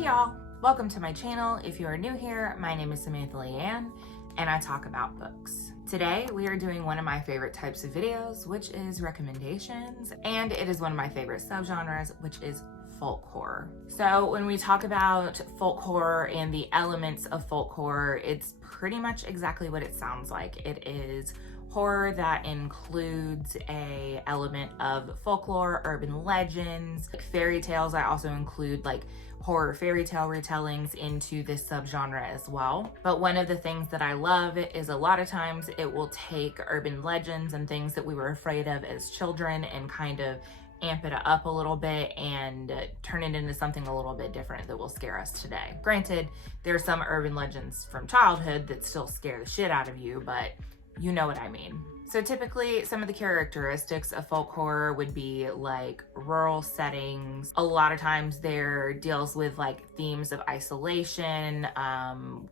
Hey y'all, welcome to my channel. If you are new here, my name is Samantha Leighanne and I talk about books. Today we are doing one of my favorite types of videos, which is recommendations, and it is one of my favorite subgenres, which is folk horror. So when we talk about folk horror and the elements of folk horror, it's pretty much exactly what it sounds like. It is horror that includes a element of folklore, urban legends, like fairy tales. I also include like horror fairy tale retellings into this subgenre as well. But one of the things that I love is a lot of times it will take urban legends and things that we were afraid of as children and kind of amp it up a little bit and turn it into something a little bit different that will scare us today. Granted, there are some urban legends from childhood that still scare the shit out of you, but you know what I mean. So typically some of the characteristics of folk horror would be like rural settings. A lot of times there deals with like themes of isolation.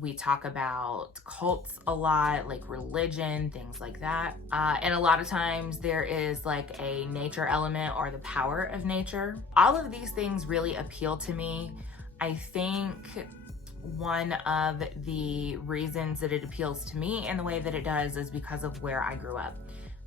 We talk about cults a lot, like religion, things like that. And a lot of times there is like a nature element or the power of nature. All of these things really appeal to me. I think one of the reasons that it appeals to me in the way that it does is because of where I grew up.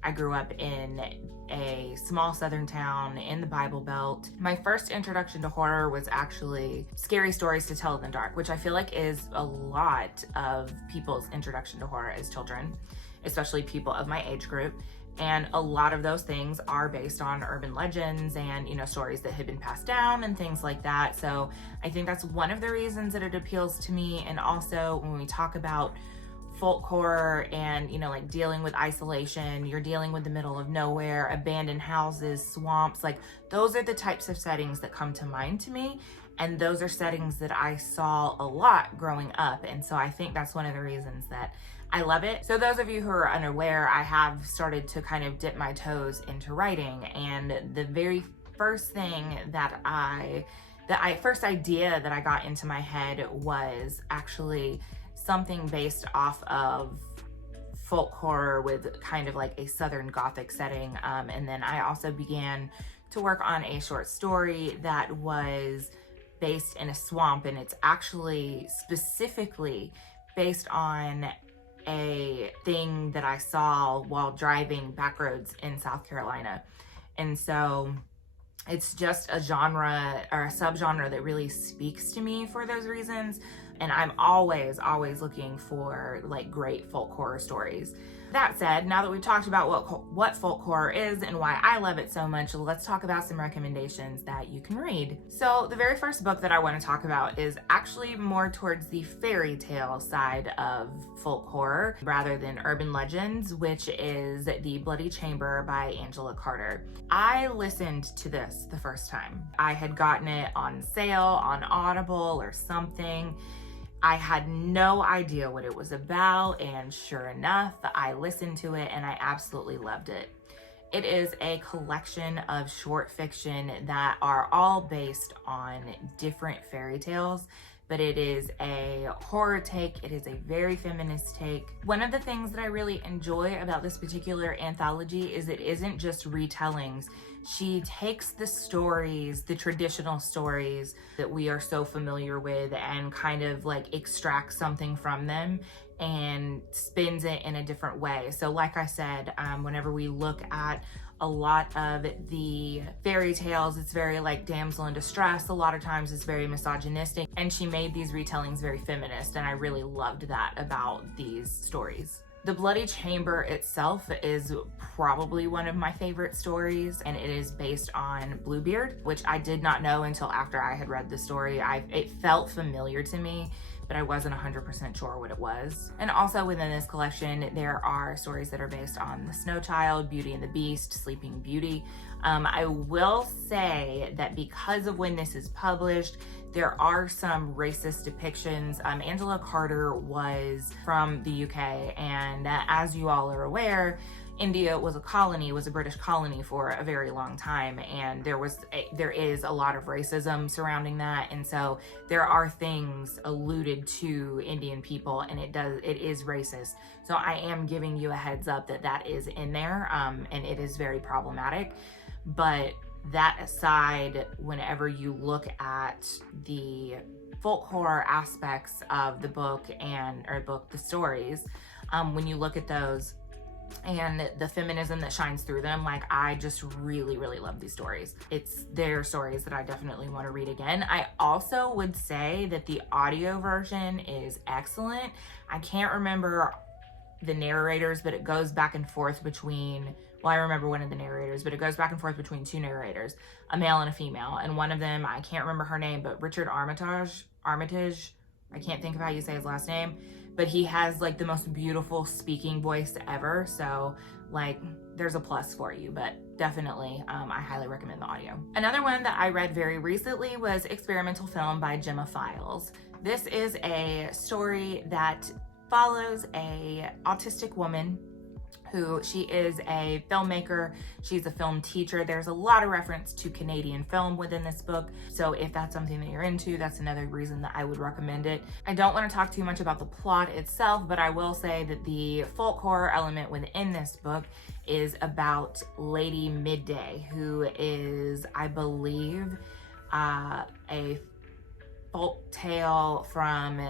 I grew up in a small southern town in the Bible Belt. My first introduction to horror was actually scary stories to tell in the dark, which I feel like is a lot of people's introduction to horror as children, especially people of my age group. And a lot of those things are based on urban legends and, you know, stories that had been passed down and things like that. So I think that's one of the reasons that it appeals to me. And also when we talk about folk horror and, you know, like dealing with isolation, you're dealing with the middle of nowhere, abandoned houses, swamps, like those are the types of settings that come to mind to me. And those are settings that I saw a lot growing up. And so I think that's one of the reasons that I love it. So those of you who are unaware, I have started to kind of dip my toes into writing. And the very first thing first idea that I got into my head was actually something based off of folk horror with kind of like a Southern Gothic setting. And then I also began to work on a short story that was based in a swamp, and it's actually specifically based on a thing that I saw while driving back roads in South Carolina. And so it's just a genre or a subgenre that really speaks to me for those reasons. And I'm always looking for like great folk horror stories. That said, now that we've talked about what folk horror is and why I love it so much, let's talk about some recommendations that you can read. So the very first book that I want to talk about is actually more towards the fairy tale side of folk horror rather than urban legends, which is The Bloody Chamber by Angela Carter. I listened to this the first time. I had gotten it on sale on Audible or something. I had no idea what it was about, and sure enough, I listened to it and I absolutely loved it. It is a collection of short fiction that are all based on different fairy tales, but it is a horror take. It is a very feminist take. One of the things that I really enjoy about this particular anthology is it isn't just retellings. She takes the stories, the traditional stories that we are so familiar with, and kind of like extracts something from them and spins it in a different way. So like I said, whenever we look at a lot of the fairy tales, it's very like damsel in distress. A lot of times it's very misogynistic, and she made these retellings very feminist, and I really loved that about these stories. The Bloody Chamber itself is probably one of my favorite stories, and it is based on Bluebeard, which I did not know until after I had read the story. It felt familiar to me, but I wasn't 100% sure what it was. And also within this collection, there are stories that are based on The Snow Child, Beauty and the Beast, Sleeping Beauty. I will say that because of when this is published, there are some racist depictions. Angela Carter was from the UK, and as you all are aware, India was a British colony for a very long time, and there is a lot of racism surrounding that, and so there are things alluded to Indian people, and it is racist. So I am giving you a heads up that is in there, and it is very problematic. But that aside, whenever you look at the folk horror aspects of the book the stories, when you look at those and the feminism that shines through them, like, I just really, really love these stories. They're stories that I definitely want to read again. I also would say that the audio version is excellent. I can't remember the narrators, but it goes back and forth between, well, I remember one of the narrators, but it goes back and forth between two narrators, a male and a female. And one of them, I can't remember her name, but Richard Armitage, I can't think of how you say his last name, but he has like the most beautiful speaking voice ever. So like, there's a plus for you, but definitely, I highly recommend the audio. Another one that I read very recently was Experimental Film by Gemma Files. This is a story that follows a autistic woman who, she is a filmmaker, she's a film teacher. There's a lot of reference to Canadian film within this book, so if that's something that you're into, that's another reason that I would recommend it. I don't want to talk too much about the plot itself, but I will say that the folk horror element within this book is about Lady Midday, who is, I believe, a folk tale from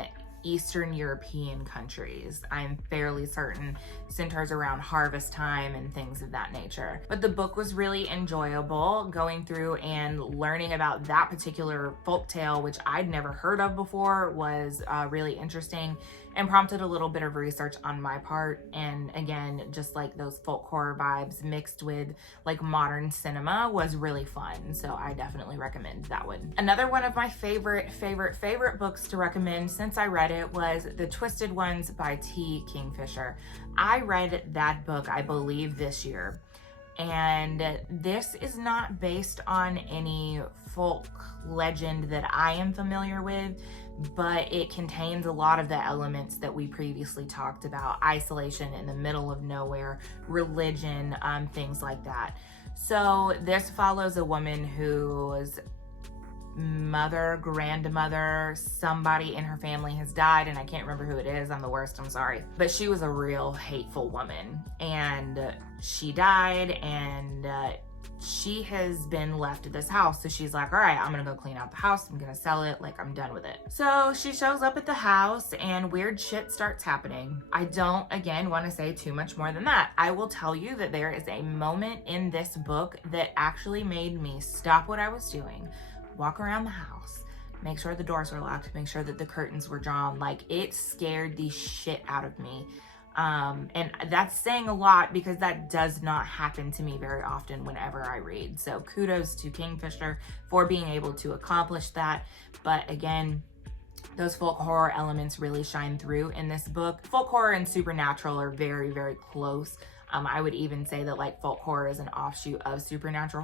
Eastern European countries. I'm fairly certain centers around harvest time and things of that nature. But the book was really enjoyable. Going through and learning about that particular folk tale, which I'd never heard of before, was really interesting and prompted a little bit of research on my part. And again, just like those folk horror vibes mixed with like modern cinema was really fun. So I definitely recommend that one. Another one of my favorite books to recommend since I read it was The Twisted Ones by T. Kingfisher. I read that book, I believe, this year. And this is not based on any folk legend that I am familiar with, but it contains a lot of the elements that we previously talked about: isolation in the middle of nowhere, religion, things like that. So this follows a woman whose mother, grandmother, somebody in her family has died, and I can't remember who it is. I'm the worst, I'm sorry. But she was a real hateful woman, and she died, and she has been left at this house. So she's like, all right, I'm gonna go clean out the house, I'm gonna sell it, like, I'm done with it. So she shows up at the house and weird shit starts happening. I don't, again, want to say too much more than that. I will tell you that there is a moment in this book that actually made me stop what I was doing, walk around the house, make sure the doors were locked, make sure that the curtains were drawn. Like, it scared the shit out of me. And that's saying a lot because that does not happen to me very often whenever I read. So kudos to Kingfisher for being able to accomplish that. But again, those folk horror elements really shine through in this book. Folk horror and supernatural are very, very close. I would even say that like folk horror is an offshoot of supernatural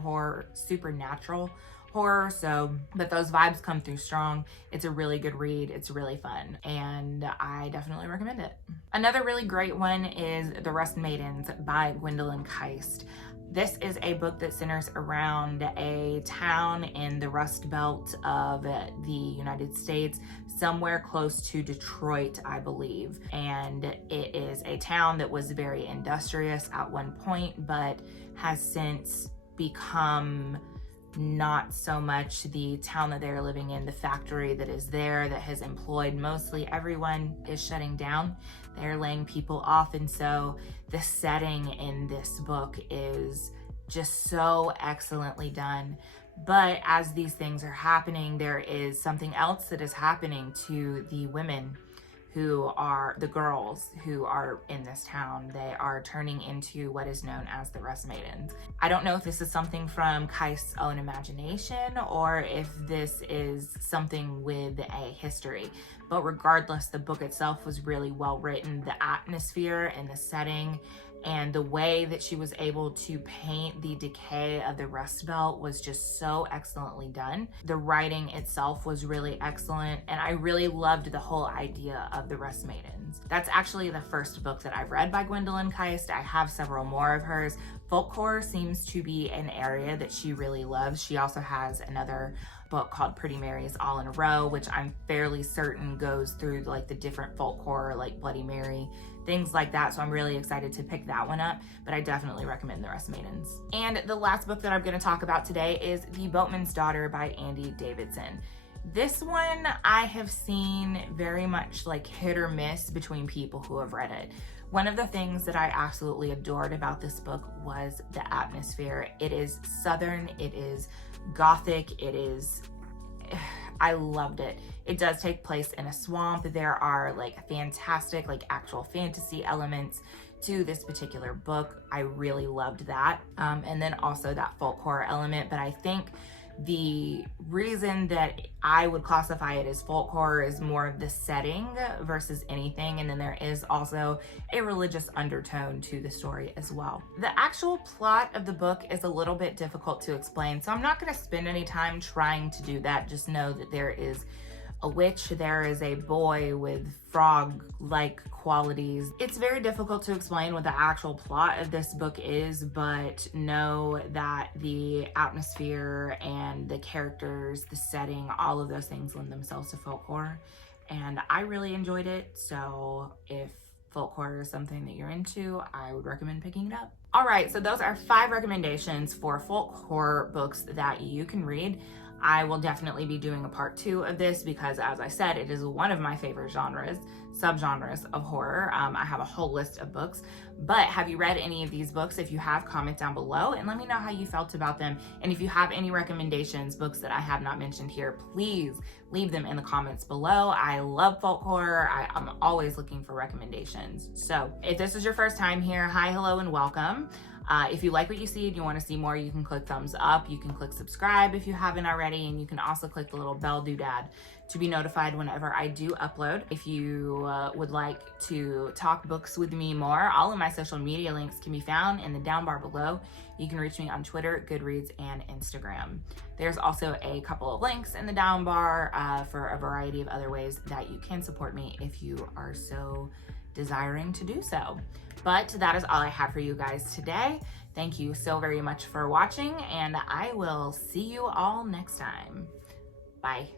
horror. So, but those vibes come through strong. It's a really good read. It's really fun, and I definitely recommend it. Another really great one is The Rust Maidens by Gwendolyn Keist. This is a book that centers around a town in the Rust Belt of the United States, somewhere close to Detroit, I believe. And it is a town that was very industrious at one point, but has since become not so much the town that they're living in. The factory that is there that has employed mostly everyone is shutting down. They're laying people off, and so the setting in this book is just so excellently done. But as these things are happening, there is something else that is happening to the women who are the girls who are in this town. They are turning into what is known as the Rust Maidens. I don't know if this is something from Keist's own imagination or if this is something with a history, but regardless, the book itself was really well written. The atmosphere and the setting and the way that she was able to paint the decay of the Rust Belt was just so excellently done. The writing itself was really excellent, and I really loved the whole idea of the Rust Maidens. That's actually the first book that I've read by Gwendolyn Keist. I have several more of hers, Folk horror seems to be an area that she really loves. She also has another book called Pretty Marys All in a Row, which I'm fairly certain goes through like the different folk horror, like Bloody Mary, things like that. So I'm really excited to pick that one up, but I definitely recommend the Rust Maidens. And the last book that I'm going to talk about today is The Boatman's Daughter by Andy Davidson. This one I have seen very much like hit or miss between people who have read it. One of the things that I absolutely adored about this book was the atmosphere. It is Southern, it is Gothic, I loved it. It does take place in a swamp. There are like fantastic, like actual fantasy elements to this particular book. I really loved that. And then also that folk horror element, but I think the reason that I would classify it as folk horror is more of the setting versus anything. And then there is also a religious undertone to the story as well. The actual plot of the book is a little bit difficult to explain, so I'm not going to spend any time trying to do that. Just know that there is a witch, there is a boy with frog-like qualities. It's very difficult to explain what the actual plot of this book is, but know that the atmosphere and the characters, the setting, all of those things lend themselves to folk horror. And I really enjoyed it, so if folk horror is something that you're into, I would recommend picking it up. All right, so those are 5 recommendations for folk horror books that you can read. I will definitely be doing a part 2 of this because, as I said, it is one of my favorite subgenres of horror. I have a whole list of books, but have you read any of these books? If you have, comment down below and let me know how you felt about them. And if you have any recommendations, books that I have not mentioned here, please leave them in the comments below. I love folk horror. I'm always looking for recommendations. So if this is your first time here, hi, hello, and welcome. If you like what you see and you want to see more, you can click thumbs up, you can click subscribe if you haven't already, and you can also click the little bell doodad to be notified whenever I do upload. If you would like to talk books with me more, all of my social media links can be found in the down bar below. You can reach me on Twitter, Goodreads, and Instagram. There's also a couple of links in the down bar for a variety of other ways that you can support me if you are so desiring to do so. But that is all I have for you guys today. Thank you so very much for watching, and I will see you all next time. Bye.